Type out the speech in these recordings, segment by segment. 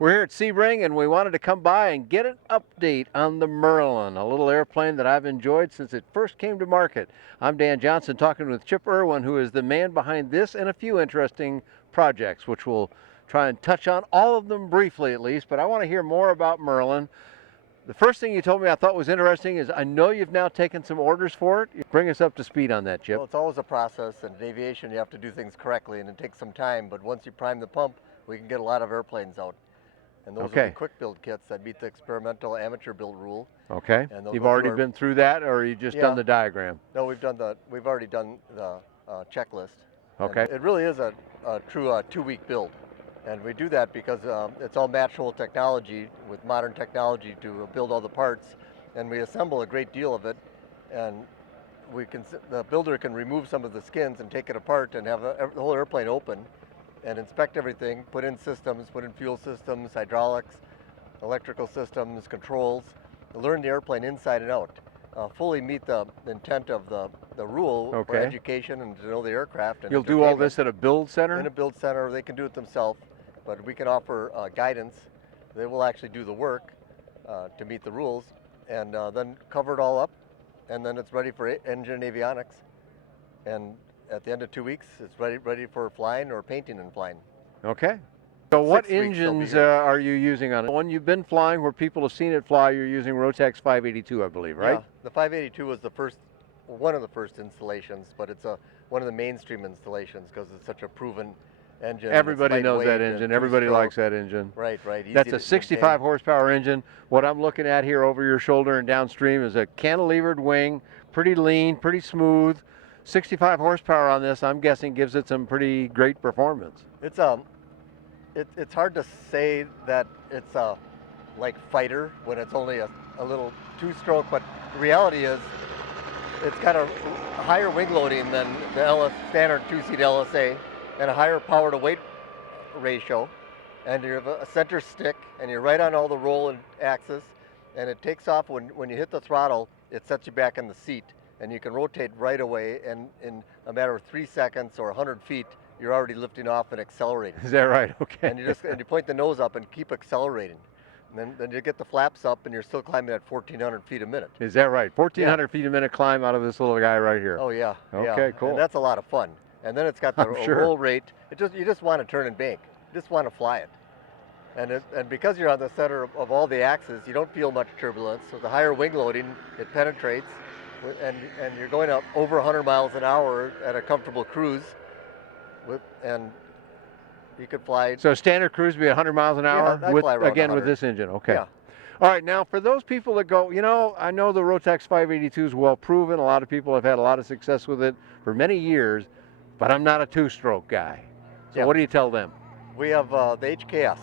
We're here at Sebring, and we wanted to come by and get an update on the Merlin, a little airplane that I've enjoyed since it first came to market. I'm Dan Johnson, talking with Chip Irwin, who is the man behind this and a few interesting projects, which we'll try and touch on all of them briefly at least, but I want to hear more about Merlin. The first thing you told me I thought was interesting is I know you've now taken some orders for it. Bring us up to speed on that, Chip. Well, it's always a process, and in aviation you have to do things correctly, and it takes some time, but once you prime the pump, we can get a lot of airplanes out. And those will be quick build kits that meet the experimental amateur build rule. Okay. You've already been through that, or you just done the diagram? No, we've already done the checklist. Okay. And it really is a true 2-week build. And we do that because it's all matchable technology with modern technology to build all the parts. And we assemble a great deal of it. And the builder can remove some of the skins and take it apart and have the whole airplane open and inspect everything, put in systems, put in fuel systems, hydraulics, electrical systems, controls, learn the airplane inside and out. Fully meet the intent of the rule for education and to know the aircraft. And you'll do all this at a build center? In a build center. They can do it themselves, but we can offer guidance. They will actually do the work to meet the rules, and then cover it all up, and then it's ready for engine avionics. And at the end of 2 weeks, it's ready for flying or painting and flying. Okay. So what engines are you using on it? One you've been flying where people have seen it fly, you're using Rotax 582, I believe, right? Yeah, the 582 was one of the first installations, but it's one of the mainstream installations because it's such a proven engine. Everybody knows that engine. Everybody likes that engine. Right, right. That's a 65 horsepower engine. What I'm looking at here over your shoulder and downstream is a cantilevered wing, pretty lean, pretty smooth. 65 horsepower on this, I'm guessing, gives it some pretty great performance. It's hard to say that it's like fighter when it's only a little two-stroke, but the reality is it's got a higher wing loading than the standard two-seat LSA and a higher power to weight ratio, and you have a center stick and you're right on all the roll and axis, and it takes off when you hit the throttle. It sets you back in the seat, and you can rotate right away, and in a matter of 3 seconds or 100 feet, you're already lifting off and accelerating. Is that right? Okay. And you point the nose up and keep accelerating. And then you get the flaps up, and you're still climbing at 1,400 feet a minute. Is that right? 1,400 feet a minute climb out of this little guy right here. Oh yeah. Okay, cool. And that's a lot of fun. And then it's got the roll rate. You just want to turn and bank. You just want to fly it. And because you're on the center of all the axes, you don't feel much turbulence. So the higher wing loading, it penetrates, and you're going up over 100 miles an hour at a comfortable cruise. And you could fly. So standard cruise would be 100 miles an hour with 100. With this engine. Okay. Yeah. All right. Now, for those people that go, I know the Rotax 582 is well proven. A lot of people have had a lot of success with it for many years, but I'm not a two-stroke guy. So what do you tell them? We have the HKS.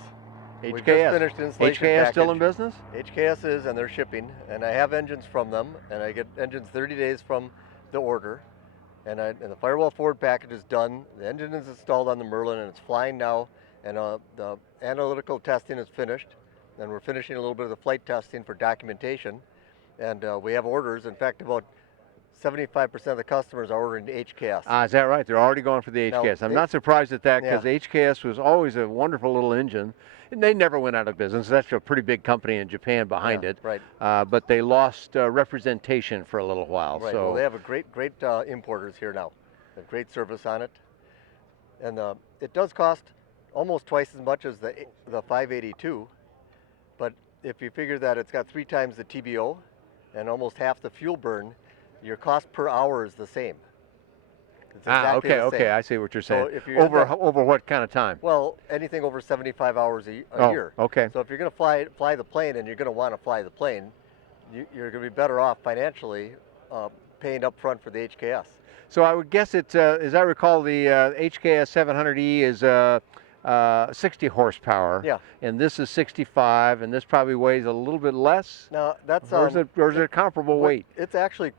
HKS. We just finished installation HKS package. Still in business? HKS is, and they're shipping. And I have engines from them, and I get engines 30 days from the order. And the firewall forward package is done. The engine is installed on the Merlin, and it's flying now. And the analytical testing is finished. And we're finishing a little bit of the flight testing for documentation. And we have orders. In fact, about 75% of the customers are ordering the HKS. Is that right? They're already going for the HKS. I'm not surprised at that, because HKS was always a wonderful little engine. And they never went out of business. That's a pretty big company in Japan behind it. Right. But they lost representation for a little while. Right. So well, they have a great importers here now. They have great service on it. And it does cost almost twice as much as the 582. But if you figure that it's got 3 times the TBO and almost half the fuel burn, your cost per hour is the same. It's exactly the same. Okay, I see what you're saying. So if you're over what kind of time? Well, anything over 75 hours a year. Okay. So if you're going to fly the plane, and you're going to want to fly the plane, you're going to be better off financially paying up front for the HKS. So I would guess it's, as I recall, the HKS 700E is 60 horsepower. Yeah. And this is 65, and this probably weighs a little bit less. Now that's or is it a comparable weight? It's actually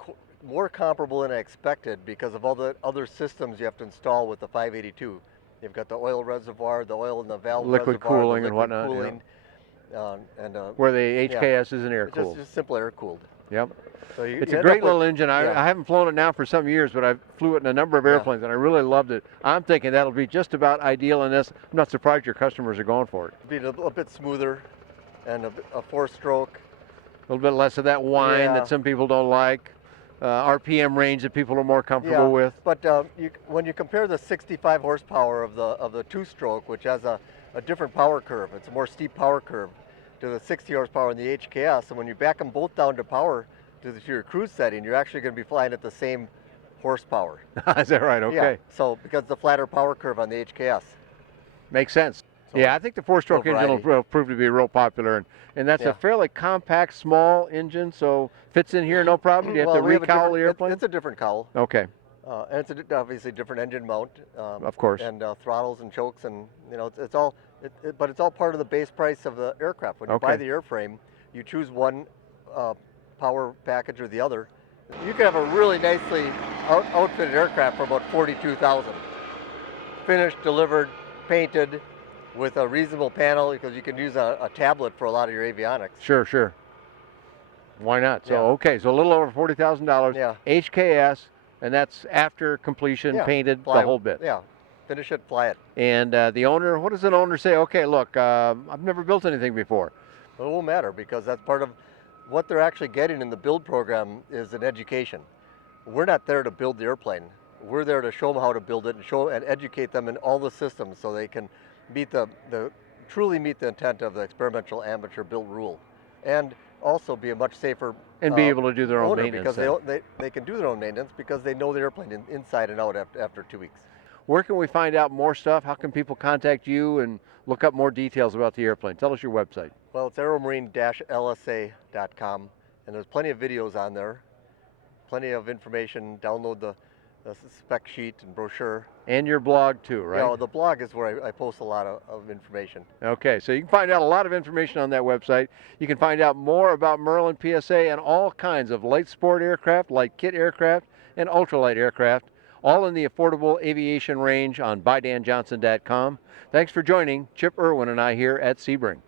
more comparable than I expected because of all the other systems you have to install with the 582. You've got the oil reservoir, the oil in the valve liquid reservoir, cooling the and whatnot. cooling, Where the HKS isn't air it's cooled. just simple air cooled. Yep. So It's you a end up great with- little engine. I haven't flown it now for some years, but I flew it in a number of airplanes, and I really loved it. I'm thinking that'll be just about ideal in this. I'm not surprised your customers are going for it. Be a bit smoother, and a 4-stroke. A little bit less of that whine Yeah. that some people don't like. RPM range that people are more comfortable with. But when you compare the 65 horsepower of the 2-stroke, which has a different power curve, it's a more steep power curve, to the 60 horsepower in the HKS, and when you back them both down to power to your cruise setting, you're actually going to be flying at the same horsepower. Is that right? Okay. Yeah. So because the flatter power curve on the HKS. Makes sense. So Yeah, I think the 4-stroke little engine variety. will prove to be real popular, and that's Yeah. a fairly compact, small engine, so fits in here no problem. Do you have to we have a recowl the different- airplane? It's a different cowl, Okay, and it's obviously different engine mount. of course. And throttles and chokes, and it's all. But it's all part of the base price of the aircraft. When you buy Okay. the airframe, you choose one power package or the other. You can have a really nicely outfitted aircraft for about $42,000. Finished, delivered, painted, with a reasonable panel, because you can use a tablet for a lot of your avionics. Sure, sure. Why not? So, Yeah. okay, so a little over $40,000. Yeah. HKS, and that's after completion, Yeah, painted, fly- the whole bit. Yeah, finish it, fly it. And the owner, what does an owner say? Okay, look, I've never built anything before. Well, it won't matter, because that's part of what they're actually getting in the build program is an education. We're not there to build the airplane. We're there to show them how to build it and educate them in all the systems so they can truly meet the intent of the experimental amateur build rule, and also be a much safer And be able to do their own owner, maintenance. because then. they can do their own maintenance because they know the airplane inside and out after 2 weeks. Where can we find out more stuff? How can people contact you and look up more details about the airplane? Tell us your website. Well, it's aeromarine-lsa.com, and there's plenty of videos on there, plenty of information. Download the spec sheet and brochure. And your blog too, right? Yeah, the blog is where I post a lot of information. Okay, so you can find out a lot of information on that website. You can find out more about Merlin PSA and all kinds of light sport aircraft, light kit aircraft, and ultralight aircraft, all in the affordable aviation range on BuyDanJohnson.com. Thanks for joining Chip Irwin and I here at Sebring.